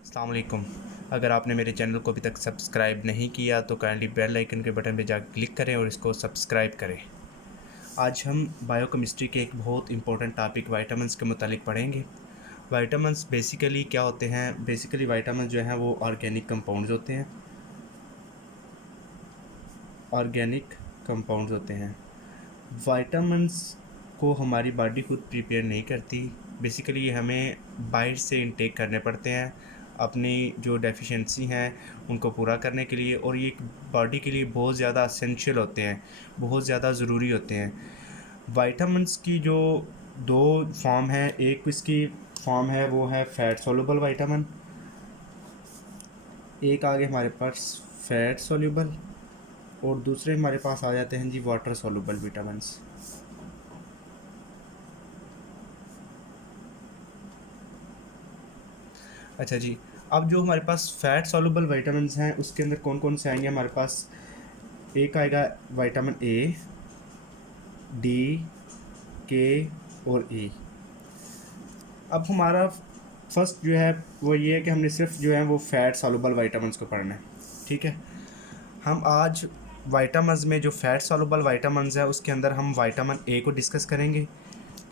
अस्सलाम वालेकुम। अगर आपने मेरे चैनल को अभी तक सब्सक्राइब नहीं किया तो काइंडली बेल आइकन के बटन पे जाकर क्लिक करें और इसको सब्सक्राइब करें। आज हम बायोकेमिस्ट्री के एक बहुत इंपॉर्टेंट टॉपिक विटामिन्स के मुतालिक पढ़ेंगे। विटामिन्स बेसिकली क्या होते हैं? बेसिकली विटामिन्स जो हैं वो ऑर्गेनिक कंपाउंड्स होते हैं। ऑर्गेनिक कंपाउंड्स होते हैं। विटामिन्स को हमारी बॉडी खुद प्रिपेयर नहीं करती। बेसिकली ये हमें बाहर से इनटेक करने पड़ते हैं अपनी जो डेफिशिएंसी हैं उनको पूरा करने के लिए, और ये बॉडी के लिए बहुत ज़्यादा असेंशियल होते हैं, बहुत ज़्यादा ज़रूरी होते हैं। विटामिन्स की जो दो फॉर्म है, एक इसकी फॉर्म है वो है फ़ैट सोल्यूबल विटामिन, एक आगे हमारे पास फ़ैट सोल्यूबल, और दूसरे हमारे पास आ जाते हैं जी वाटर सोल्यूबल विटामिन्स। अच्छा जी, अब जो हमारे पास फ़ैट सॉल्युबल विटामिन्स हैं उसके अंदर कौन कौन से आएंगे हमारे पास? एक आएगा विटामिन ए, डी, के और ई। अब हमारा फर्स्ट जो है वो ये है कि हमने सिर्फ जो है वो फ़ैट सॉल्युबल विटामिन्स को पढ़ना है। ठीक है, हम आज विटामिन्स में जो फ़ैट सॉल्युबल विटामिन्स है उसके अंदर हम विटामिन ए को डिस्कस करेंगे।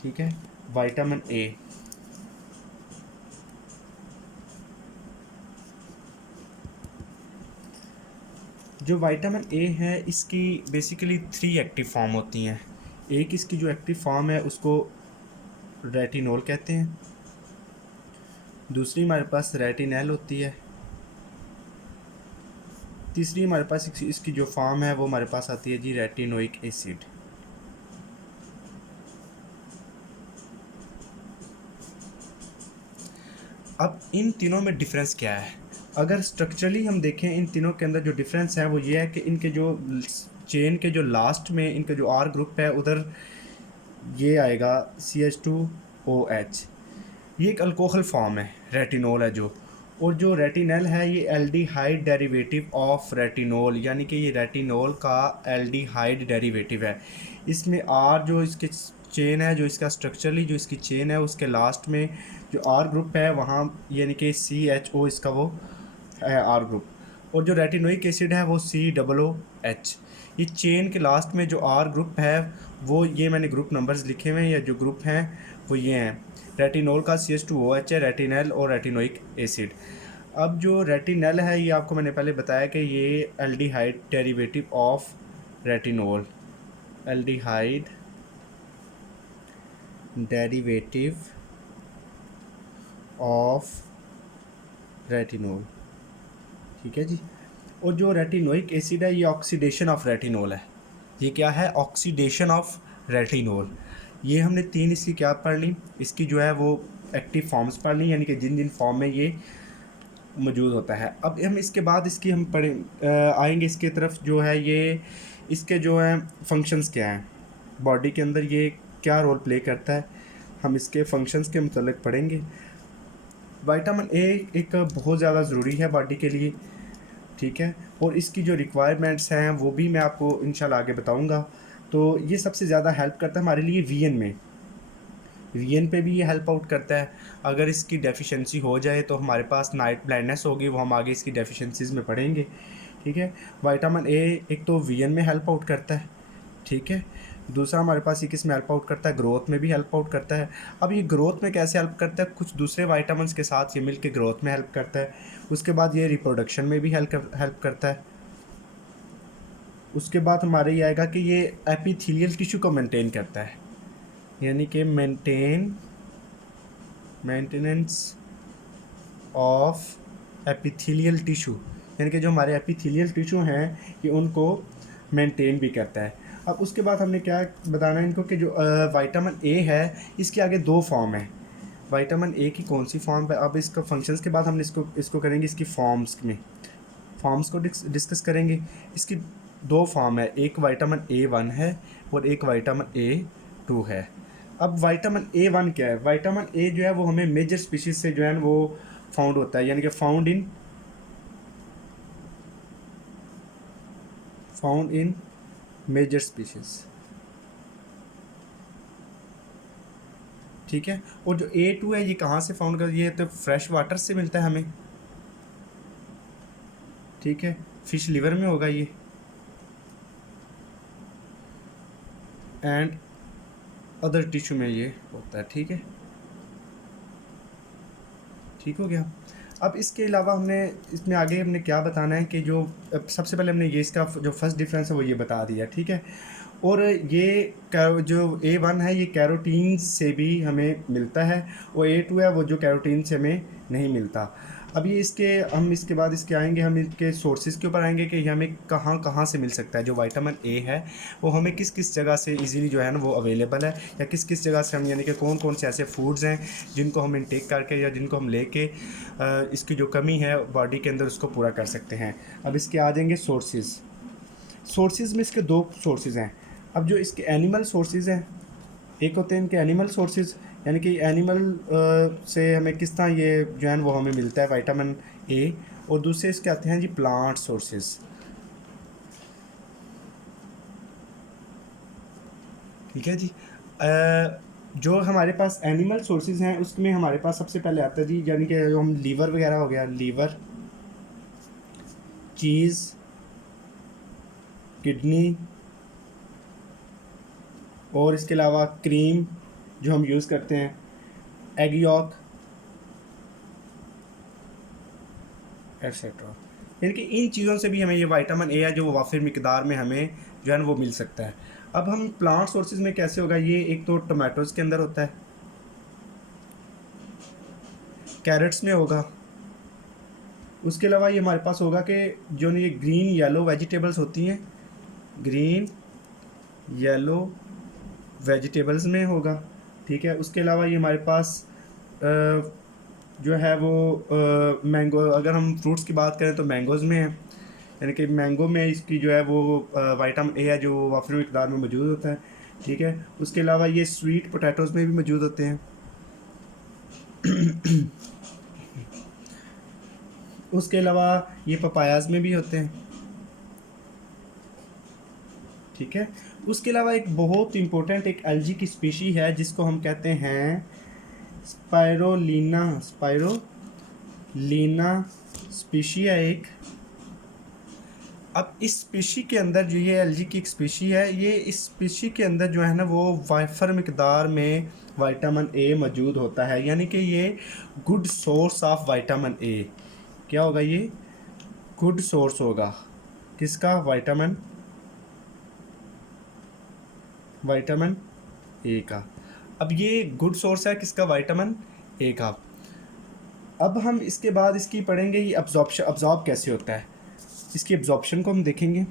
ठीक है, विटामिन ए। जो विटामिन ए है इसकी बेसिकली 3 एक्टिव फॉर्म होती हैं। एक इसकी जो एक्टिव फॉर्म है उसको रेटिनोल कहते हैं, दूसरी हमारे पास रेटिनल होती है, तीसरी हमारे पास इसकी जो फॉर्म है वो हमारे पास आती है जी रेटिनोइक एसिड। अब इन तीनों में डिफरेंस क्या है? अगर स्ट्रक्चरली हम देखें इन तीनों के अंदर जो डिफरेंस है वो ये है कि इनके जो चेन के जो लास्ट में इनका जो आर ग्रुप है उधर ये आएगा CH2OH। ये एक अल्कोहल फॉर्म है, रेटिनोल है जो, और जो रेटिनल है ये एल्डिहाइड डेरिवेटिव ऑफ रेटिनोल, यानी कि ये रेटिनोल का एल्डिहाइड डेरिवेटिव है। इसमें आर जो इसके चेन है, जो इसका स्ट्रक्चरली जो इसकी चेन है उसके लास्ट में जो आर ग्रुप है वहाँ यानी कि CHO इसका वो है आर ग्रुप, और जो रेटिनोइक एसिड है वो COOH। ये चेन के लास्ट में जो आर ग्रुप है वो ये मैंने ग्रुप नंबर्स लिखे हुए हैं, या जो ग्रुप हैं वो ये हैं। रेटिनोल का CH2OH है, रेटिनल और रेटिनोइक एसिड। अब जो रेटिनल है ये आपको मैंने पहले बताया कि ये aldehyde derivative of retinol, aldehyde derivative of retinol. ठीक है जी, और जो रेटिनोइक एसिड है ये ऑक्सीडेशन ऑफ रेटिनोल है। ये क्या है? Oxidation of retinol. ये हमने तीन इसकी क्या पढ़ ली, इसकी जो है वो एक्टिव फॉर्म्स पढ़ ली, यानी कि जिन जिन फॉर्म में ये मौजूद होता है। अब हम इसके बाद इसकी हम आएंगे इसके तरफ जो है ये इसके जो है फंक्शंस क्या हैं, बॉडी के अंदर ये क्या रोल प्ले करता है, हम इसके फंक्शंस के मतलब पढ़ेंगे। विटामिन ए एक बहुत ज़्यादा ज़रूरी है बॉडी के लिए। ठीक है, और इसकी जो रिक्वायरमेंट्स हैं वो भी मैं आपको इंशाल्लाह आगे बताऊंगा। तो ये सबसे ज़्यादा हेल्प करता है हमारे लिए वीएन में, वीएन पे भी ये हेल्प आउट करता है। अगर इसकी डेफिशिएंसी हो जाए तो हमारे पास नाइट ब्लाइंडनेस होगी, वो हम आगे इसकी डेफिशिएंसीज़ में पढ़ेंगे। ठीक है, विटामिन ए एक तो वीएन में हेल्प आउट करता है। ठीक है, दूसरा हमारे पास ये किस में हेल्प आउट करता है? ग्रोथ में भी हेल्प आउट करता है। अब ये ग्रोथ में कैसे हेल्प करता है? कुछ दूसरे विटामिन्स के साथ ये मिल के ग्रोथ में हेल्प करता है। उसके बाद ये रिप्रोडक्शन में भी हेल्प करता है। उसके बाद हमारे ये आएगा कि ये एपिथेलियल टिश्यू को मेंटेन करता है, यानी कि मेंटेनेंस ऑफ एपिथेलियल टिश्यू, यानी कि जो हमारे एपिथेलियल टिश्यू हैं ये उनको मेंटेन भी करता है। अब उसके बाद हमने क्या बताना है इनको कि जो विटामिन ए है इसके आगे दो फॉर्म है। विटामिन ए की कौन सी फॉर्म है? अब इसका फंक्शंस के बाद हम इसको करेंगे इसकी फॉर्म्स को डिस्कस करेंगे। इसकी दो फॉर्म है, एक विटामिन A1 है और एक विटामिन A2 है। अब विटामिन A1 क्या है? विटामिन ए जो है वो हमें मेजर स्पीशीज से जो है वो फाउंड होता है, यानी कि फाउंड इन मेजर स्पीशीज। ठीक है, और जो A2 है ये कहाँ से फाउंड कर, ये तो फ्रेश वाटर से मिलता है हमें। ठीक है, फिश लीवर में होगा ये, एंड अदर टिश्यू में ये होता है। ठीक है, ठीक हो गया। अब इसके अलावा हमने इसमें आगे हमने क्या बताना है कि जो सबसे पहले हमने ये इसका जो फर्स्ट डिफरेंस है वो ये बता दिया। ठीक है, और ये जो A1 है ये कैरोटीन से भी हमें मिलता है, और A2 है वो जो कैरोटीन से हमें नहीं मिलता। अब ये इसके हम इसके बाद इसके आएंगे, हम इसके सोर्सेज के ऊपर आएंगे कि ये हमें कहाँ कहाँ से मिल सकता है। जो विटामिन ए है वो हमें किस किस जगह से इजीली जो है ना वो अवेलेबल है, या किस किस जगह से हम, यानी कि कौन कौन से ऐसे फूड्स हैं जिनको हम इनटेक करके या जिनको हम लेके इसकी जो कमी है बॉडी के अंदर उसको पूरा कर सकते हैं। अब इसके आ जाएंगे सोर्सेज। सोर्सेज में इसके दो सोर्सेज हैं। अब जो इसके एनिमल सोर्सेज हैं, एक होते हैं इनके एनिमल सोर्सेज, यानी कि एनिमल से हमें किस तरह ये जो है वो हमें मिलता है विटामिन ए, और दूसरे इसके आते हैं जी प्लांट सोर्सेज। ठीक है जी, जो हमारे पास एनिमल सोर्सेज हैं उसमें हमारे पास सबसे पहले आता है जी, यानी कि जो हम लीवर वगैरह हो गया, लीवर, चीज़, किडनी, और इसके अलावा क्रीम जो हम यूज़ करते हैं, एग यॉक, एट्सेट्रा। यानी कि इन चीज़ों से भी हमें ये विटामिन ए है जो वाफिर मिकदार में हमें जो है वो मिल सकता है। अब हम प्लांट सोर्सेज में कैसे होगा, ये एक तो टमाटोज़ के अंदर होता है, कैरेट्स में होगा, उसके अलावा ये हमारे पास होगा कि जो ये ग्रीन येलो वेजिटेबल्स होती हैं, ग्रीन येलो वेजिटेबल्स में होगा। ठीक है, उसके अलावा ये हमारे पास जो है वो मैंगो, अगर हम फ्रूट्स की बात करें तो मैंगोज़ में है, यानी कि मैंगो में इसकी जो है वो विटामिन ए है जो वाफिर मिकदार में मौजूद होता है। ठीक है, उसके अलावा ये स्वीट पोटैटोज़ में भी मौजूद होते हैं। उसके अलावा ये पपायाज़ में भी होते हैं। ठीक है, उसके अलावा एक बहुत इम्पोर्टेंट एक एल्गी की स्पीशी है जिसको हम कहते हैं स्पाइरोलीना। स्पाइरोलीना स्पीशी है एक। अब इस स्पीशी के अंदर जो ये एल्गी की एक स्पीशी है, ये इस स्पीशी के अंदर जो है ना वो वाफर मिकदार में विटामिन ए मौजूद होता है, यानी कि ये good source of vitamin A. क्या होगा ये? गुड सोर्स होगा किसका? विटामिन ए का। अब ये गुड सोर्स है किसका? विटामिन ए का। अब हम इसके बाद इसकी पढ़ेंगे ये अब्जॉर्ब कैसे होता है, इसकी अब्जॉर्प्शन को हम देखेंगे।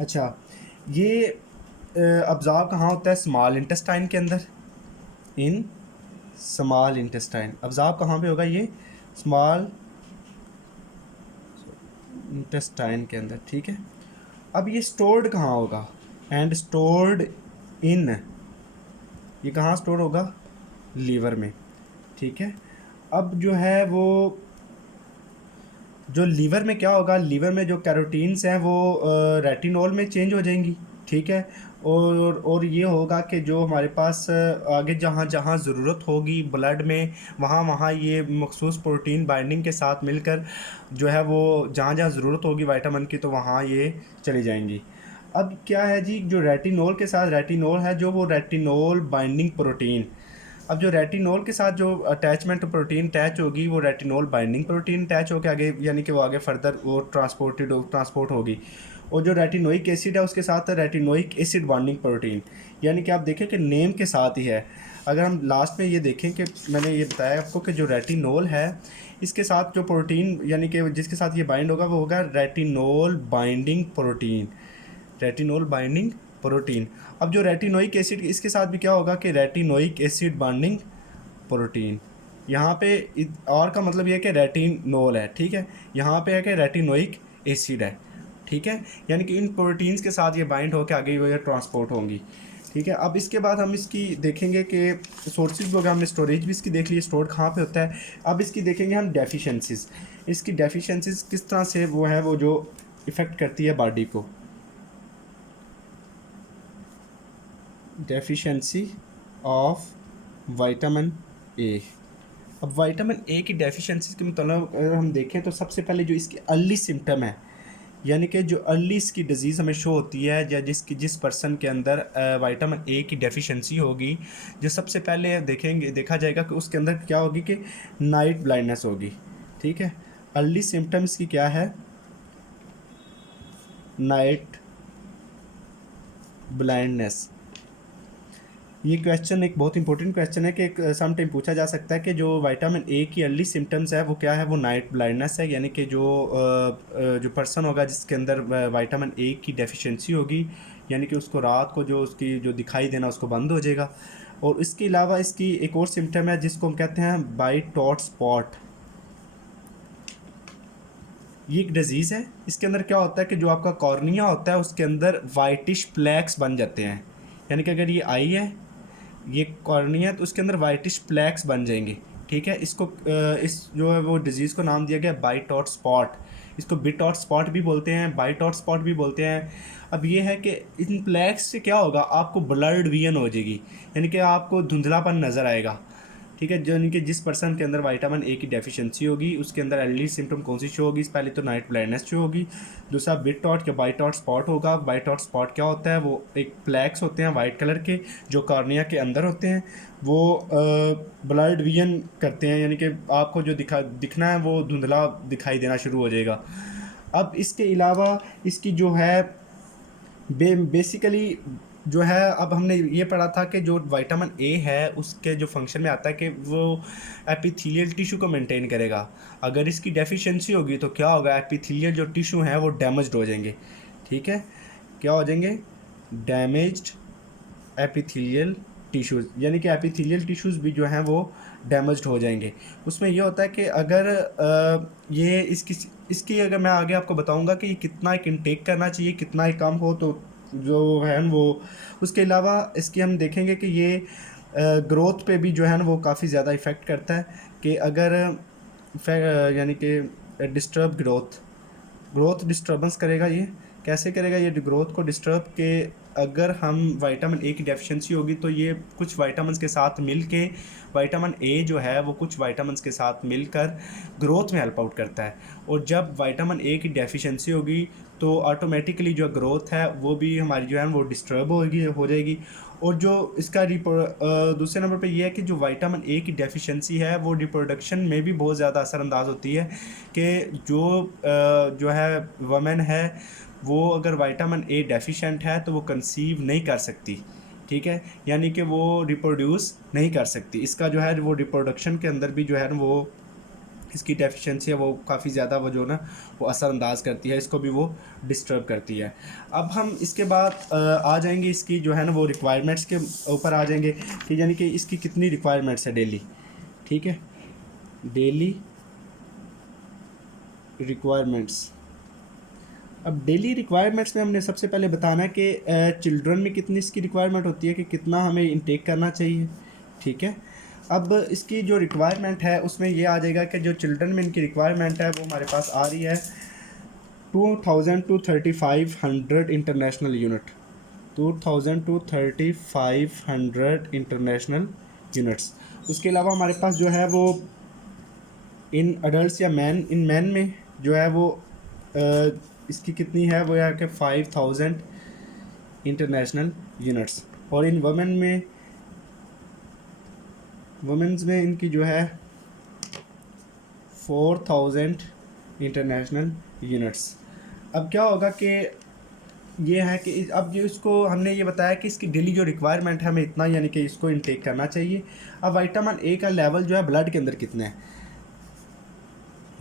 अच्छा, ये अब्जॉर्ब कहाँ होता है? स्मॉल इंटेस्टाइन के अंदर, इन स्मॉल इंटेस्टाइन। अब्जॉर्ब कहाँ पे होगा? ये स्मॉल इंटेस्टाइन के अंदर। ठीक है, अब ये स्टोर्ड कहाँ होगा? एंड स्टोर्ड इन, ये कहाँ स्टोर होगा? लीवर में। ठीक है, अब जो है वो जो लीवर में क्या होगा, लीवर में जो कैरोटीन्स हैं वो रेटिनॉल में चेंज हो जाएंगी। ठीक है, और ये होगा कि जो हमारे पास आगे जहाँ जहाँ ज़रूरत होगी ब्लड में, वहाँ वहाँ ये मखसूस प्रोटीन बाइंडिंग के साथ मिलकर जो है वो जहाँ जहाँ ज़रूरत होगी विटामिन की तो वहाँ ये चली जाएंगी। अब क्या है जी, जो रेटिनॉल के साथ रेटिनॉल है जो वो रेटिनॉल बाइंडिंग प्रोटीन, अब जो रेटिनॉल के साथ जो अटैचमेंट प्रोटीन अटैच होगी वो रेटिनॉल बाइंडिंग प्रोटीन अटैच होकर आगे, यानी कि वो आगे फर्दर वो ट्रांसपोर्ट होगी। और जो रेटिनोइक एसिड है उसके साथ है रेटिनोइक एसिड बाइंडिंग प्रोटीन, यानी कि आप देखें कि नेम के साथ ही है। अगर हम लास्ट में ये देखें कि मैंने ये बताया आपको कि जो रेटिनॉल है इसके साथ जो प्रोटीन, यानी कि जिसके साथ ये बाइंड होगा वो होगा retinol binding protein, retinol binding protein. अब जो रेटिनोइक एसिड इसके साथ भी क्या होगा कि रेटिनोइक एसिड बाइंडिंग प्रोटीन। यहाँ पे और का मतलब ये है कि रेटिनोल है। ठीक है, यहाँ पे है कि रेटिनोइक एसिड है। ठीक है, यानी कि इन प्रोटीन्स के साथ ये बाइंड होकर आगे वो ट्रांसपोर्ट होंगी। ठीक है, अब इसके बाद हम इसकी देखेंगे कि सोर्सेज वगैरह, हमने स्टोरेज भी इसकी देख ली, स्टोर कहाँ पे होता है। अब इसकी देखेंगे हम डेफिशिएंसीज, इसकी डेफिशिएंसीज किस तरह से वो है वो जो इफ़ेक्ट करती है बॉडी को। Deficiency of vitamin A. अब विटामिन ए की डेफिशिएंसी के मतलब अगर हम देखें तो सबसे पहले जो इसकी अर्ली सिम्टम है, यानी कि जो अर्ली इसकी डिजीज़ हमें शो होती है या जिस पर्सन के अंदर विटामिन ए की डेफिशिएंसी होगी, जो सबसे पहले देखा जाएगा कि उसके अंदर क्या होगी कि नाइट ब्लाइंडनेस होगी। ठीक है, अर्ली सिम्टम्स की क्या है, नाइट ब्लाइंडनेस। ये क्वेश्चन एक बहुत इंपॉर्टेंट क्वेश्चन है कि सम टाइम पूछा जा सकता है कि जो विटामिन ए की अर्ली सिम्टम्स है वो क्या है, वो नाइट ब्लाइंडनेस है, यानी कि जो पर्सन होगा जिसके अंदर विटामिन ए की डेफिशिएंसी होगी, यानी कि उसको रात को जो उसकी जो दिखाई देना उसको बंद हो जाएगा। और इसके अलावा इसकी एक और सिम्टम है जिसको हम कहते हैं वाइट डॉट स्पॉट। ये एक डिजीज़ है, इसके अंदर क्या होता है कि जो आपका कॉर्निया होता है उसके अंदर वाइटिश प्लैक्स बन जाते हैं, यानी कि अगर ये आई है, ये कॉर्निया, तो उसके अंदर वाइटिश प्लैक्स बन जाएंगे। ठीक है, इसको इस जो है वो डिजीज़ को नाम दिया गया बाइट डॉट स्पॉट। इसको बिट डॉट स्पॉट भी बोलते हैं, बाइट डॉट स्पॉट भी बोलते हैं। अब ये है कि इन प्लैक्स से क्या होगा, आपको ब्लड विजन हो जाएगी, यानी कि आपको धुंधलापन नज़र आएगा। ठीक है, यानी कि जिस पर्सन के अंदर विटामिन ए की डेफिशिएंसी होगी उसके अंदर अर्ली सिम्टम कौन सी शो होगी, पहले तो नाइट ब्लाइंडनेस शो होगी, दूसरा बिट डॉट या बाइट डॉट स्पॉट होगा। बाइट डॉट स्पॉट क्या होता है, वो एक प्लैक्स होते हैं वाइट कलर के जो कॉर्निया के अंदर होते हैं, वो ब्लड विजन करते हैं, यानी कि आपको जो दिखना है वो धुंधला दिखाई देना शुरू हो जाएगा। अब इसके अलावा इसकी जो है बेसिकली जो है, अब हमने ये पढ़ा था कि जो विटामिन ए है उसके जो फंक्शन में आता है कि वो एपिथेलियल टिश्यू को मेंटेन करेगा। अगर इसकी डेफिशिएंसी होगी तो क्या होगा, एपिथेलियल जो टिश्यू हैं वो डैमेज्ड हो जाएंगे। ठीक है, क्या हो जाएंगे, डैमेज्ड एपिथेलियल टिश्यूज़, यानी कि एपिथेलियल टिश्यूज़ भी जो हैं वो डैमेज्ड हो जाएंगे। उसमें ये होता है कि अगर ये इसकी अगर मैं आगे आपको बताऊंगा कि ये कितना एक इनटेक करना चाहिए, कितना एक कम हो तो जो है वो। उसके अलावा इसकी हम देखेंगे कि ये ग्रोथ पे भी जो है ना वो काफ़ी ज़्यादा इफ़ेक्ट करता है कि अगर यानी कि डिस्टर्ब ग्रोथ डिस्टर्बेंस करेगा। ये कैसे करेगा, ये ग्रोथ को डिस्टर्ब के अगर हम विटामिन ए की डेफिशिएंसी होगी तो ये कुछ विटामिन्स के साथ मिल के विटामिन ए जो है वो कुछ विटामिन्स के साथ मिलकर ग्रोथ में हेल्प आउट करता है। और जब विटामिन ए की डेफिशिएंसी होगी तो ऑटोमेटिकली जो ग्रोथ है वो भी हमारी जो है वो डिस्टर्ब हो जाएगी। और जो इसका दूसरे नंबर पे ये है कि जो विटामिन ए की डेफिशिएंसी है वो रिप्रोडक्शन में भी बहुत ज़्यादा असरअंदाज होती है कि जो है वमेन है वो अगर विटामिन ए डेफिशिएंट है तो वो कंसीव नहीं कर सकती। ठीक है, यानी कि वो रिप्रोड्यूस नहीं कर सकती। इसका जो है वो रिप्रोडक्शन के अंदर भी जो है ना वो इसकी डेफिशिएंसी है वो काफ़ी ज़्यादा वो जो ना वो असरअंदाज करती है, इसको भी वो डिस्टर्ब करती है। अब हम इसके बाद आ जाएंगे इसकी जो है ना वो रिक्वायरमेंट्स के ऊपर आ जाएंगे कि यानी कि इसकी कितनी रिक्वायरमेंट्स है डेली। ठीक है, डेली रिक्वायरमेंट्स। अब डेली रिक्वायरमेंट्स में हमने सबसे पहले बताना है कि चिल्ड्रन में कितनी इसकी रिक्वायरमेंट होती है कि कितना हमें इनटेक करना चाहिए। ठीक है, अब इसकी जो रिक्वायरमेंट है उसमें ये आ जाएगा कि जो चिल्ड्रन में इनकी रिक्वायरमेंट है वो हमारे पास आ रही है 2000 to 3500 international unit, 2000 to 3500 international units. उसके अलावा हमारे पास जो है वो इन अडल्ट या मैन में जो है वो इसकी कितनी है, वो है कि 5000 इंटरनेशनल यूनिट्स। और इन वुमेन्स में इनकी जो है 4000 इंटरनेशनल यूनिट्स। अब क्या होगा कि ये है कि अब जो इसको हमने ये बताया कि इसकी डेली जो रिक्वायरमेंट है हमें इतना, यानी कि इसको इनटेक करना चाहिए। अब विटामिन ए का लेवल जो है ब्लड के अंदर कितना है,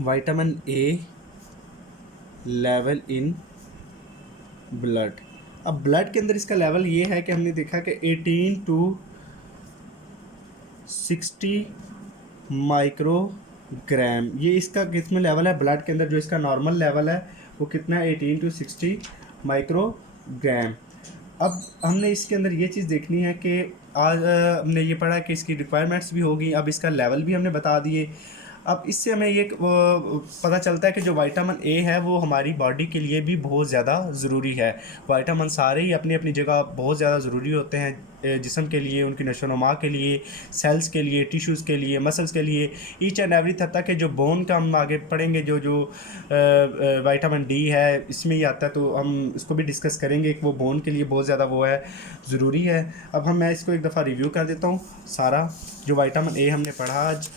vitamin A level in blood. अब ब्लड के अंदर इसका लेवल ये है कि हमने देखा कि 18 to 60 माइक्रोग्राम, ये इसका कितना लेवल है ब्लड के अंदर, जो इसका नॉर्मल लेवल है वो कितना है 18 to 60 माइक्रोग्राम। अब हमने इसके अंदर ये चीज़ देखनी है कि आज हमने ये पढ़ा कि इसकी रिक्वायरमेंट्स भी होगी, अब इसका लेवल भी हमने बता दिए। अब इससे हमें ये पता चलता है कि जो विटामिन ए है वो हमारी बॉडी के लिए भी बहुत ज़्यादा ज़रूरी है। विटामिन सारे ही अपनी अपनी जगह बहुत ज़्यादा ज़रूरी होते हैं जिस्म के लिए, उनकी नशोनुमा के लिए, सेल्स के लिए, टिश्यूज़ के लिए, मसल्स के लिए, ईच एंड एवरी। तब तक कि जो बोन का हम आगे पढ़ेंगे, जो जो विटामिन डी है इसमें ही आता है, तो हम इसको भी डिस्कस करेंगे कि वो बोन के लिए बहुत ज़्यादा वो है, ज़रूरी है। अब मैं इसको एक दफ़ा रिव्यू कर देता हूँ सारा जो विटामिन ए हमने पढ़ा आज।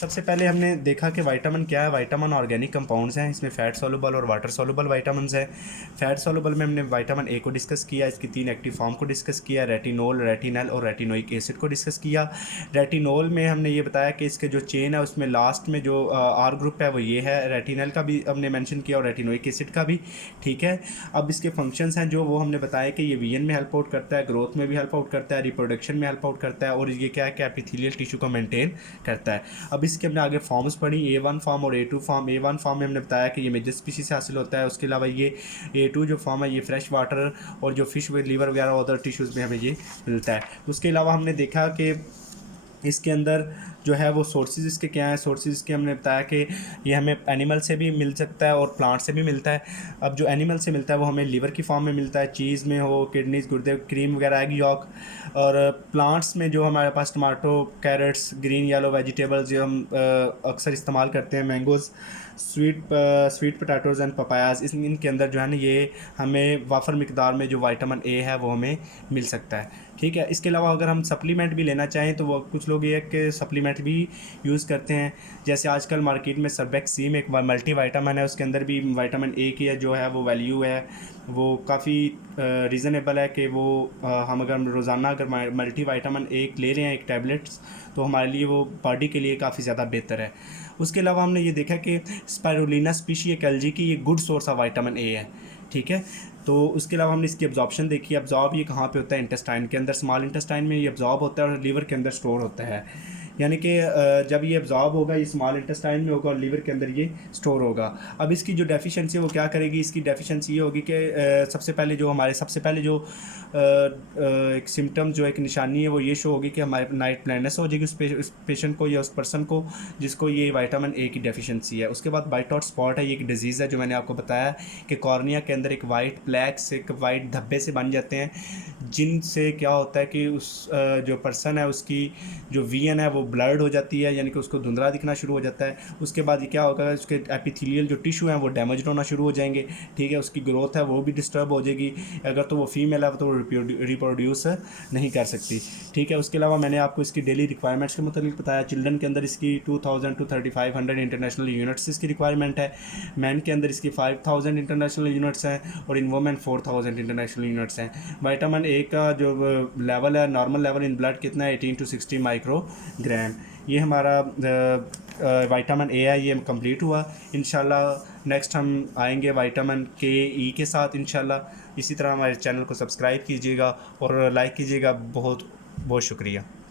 सबसे पहले हमने देखा कि विटामिन क्या है। विटामिन ऑर्गेनिक कंपाउंड्स हैं, इसमें फ़ैट सॉल्युबल और वाटर सॉल्युबल विटामिन्स हैं। फ़ैट सॉल्युबल में हमने विटामिन ए को डिस्कस किया, इसकी 3 एक्टिव फॉर्म को डिस्कस किया, रेटिनोल, रेटिनल और रेटिनोइक एसिड को डिस्कस किया। रेटिनोल में हमने ये बताया कि इसके जो चेन है उसमें लास्ट में जो आर ग्रुप है वो ये है। रेटिनल का भी हमने मेंशन किया और रेटिनोइक एसिड का भी, ठीक है। अब इसके फंक्शंस हैं जो वो हमने बताया कि ये विजन में हेल्प आउट करता है, ग्रोथ में भी हेल्प आउट करता है, रिप्रोडक्शन में हेल्प आउट करता है, और ये क्या है कि एपिथेलियल टिश्यू को मेंटेन करता है। अब इसके हमने आगे फॉर्म्स पढ़ी, A1 फॉर्म और A2 फॉर्म। A1 फॉर्म में हमने बताया कि ये मेजर स्पीशीज से हासिल होता है। उसके अलावा ये A2 जो फॉर्म है ये फ्रेश वाटर और जो फिश लीवर वगैरह अदर टिश्यूज़ में हमें ये मिलता है। उसके अलावा हमने देखा कि इसके अंदर जो है वो सोर्सेज इसके क्या हैं। सोर्सेज के हमने बताया कि ये हमें एनिमल से भी मिल सकता है और प्लांट से भी मिलता है। अब जो एनिमल से मिलता है वो हमें लीवर की फॉर्म में मिलता है, चीज़ में हो, किडनीज, गुर्दे, क्रीम वगैरह, एग यॉक। और प्लांट्स में जो हमारे पास tomato, carrots, green yellow vegetables जो हम अक्सर इस्तेमाल करते हैं, mangoes, sweet potatoes and papayas, इनके अंदर जो है ना ये हमें वाफर मिकदार में जो विटामिन ए है वो हमें मिल सकता है, ठीक है। इसके अलावा अगर हम सप्लीमेंट भी लेना चाहें तो वो कुछ लोग ये कि सप्लीमेंट भी यूज़ करते हैं। जैसे आजकल मार्केट में सर्बेक्सीम एक मल्टी विटामिन है, उसके अंदर भी विटामिन ए की जो है वो वैल्यू है वो काफ़ी रीज़नेबल है कि वो हम अगर रोज़ाना अगर मल्टी विटामिन ए ले रहे हैं एक टैबलेट्स, तो हमारे लिए वो बॉडी के लिए काफ़ी ज़्यादा बेहतर है। उसके अलावा हमने ये देखा कि स्पाइरुलिना स्पीशी एक एल्गी की ये good source of vitamin A है, ठीक है। तो उसके अलावा हमने इसकी एब्जॉर्प्शन देखी। एब्जॉर्ब ये कहाँ पे होता है? इंटेस्टाइन के अंदर, स्मॉल इंटेस्टाइन में ये एब्जॉर्ब होता है और लीवर के अंदर स्टोर होता है। यानी कि जब ये एब्जॉर्ब होगा ये स्मॉल इंटेस्टाइन में होगा और लीवर के अंदर ये स्टोर होगा। अब इसकी जो डेफिशिएंसी है वो क्या करेगी? इसकी डेफिशिएंसी ये होगी कि सबसे पहले जो एक सिम्टम जो एक निशानी है वो ये शो होगी कि हमारे नाइट ब्लाइंडनेस हो जाएगी उस पेशेंट को या उस पर्सन को जिसको ये विटामिन ए की डेफिशिएंसी है। उसके बाद वाइट आउट स्पॉट है, ये एक डिजीज़ है जो मैंने आपको बताया कि कॉर्निया के अंदर एक वाइट प्लैक्स, एक वाइट धब्बे से बन जाते हैं, जिनसे क्या होता है कि उस जो पर्सन है उसकी जो वीएन है वो ब्लर्ड हो जाती है, यानी कि उसको धुंधला दिखना शुरू हो जाता है। उसके बाद ये क्या होगा, उसके एपिथेलियल जो टिश्यू हैं वो डैमेज होना शुरू हो जाएंगे, ठीक है। उसकी ग्रोथ है वो भी डिस्टर्ब हो जाएगी। अगर तो वो फीमेल है तो वो रिप्रोड्यूस नहीं कर सकती, ठीक है। उसके अलावा मैंने आपको इसकी डेली रिक्वायरमेंट्स के मुताबिक बताया। चिल्ड्रन के अंदर इसकी 2000 to 3500 इंटरनेशनल यूनिट्स इसकी रिक्वायरमेंट है। मैन के अंदर इसकी 5000 इंटरनेशनल यूनिट्स हैं और इन वोमेन 4000 इंटरनेशनल यूनिट्स हैं। विटामिन ए का जो लेवल है, नॉर्मल लेवल इन ब्लड कितना है? 18 to 60 माइक्रोग्राम। ये हमारा विटामिन ए है, ये कंप्लीट हुआ। इंशाल्लाह नेक्स्ट हम आएंगे विटामिन के ई के साथ इंशाल्लाह। इसी तरह हमारे चैनल को सब्सक्राइब कीजिएगा और लाइक कीजिएगा। बहुत बहुत शुक्रिया।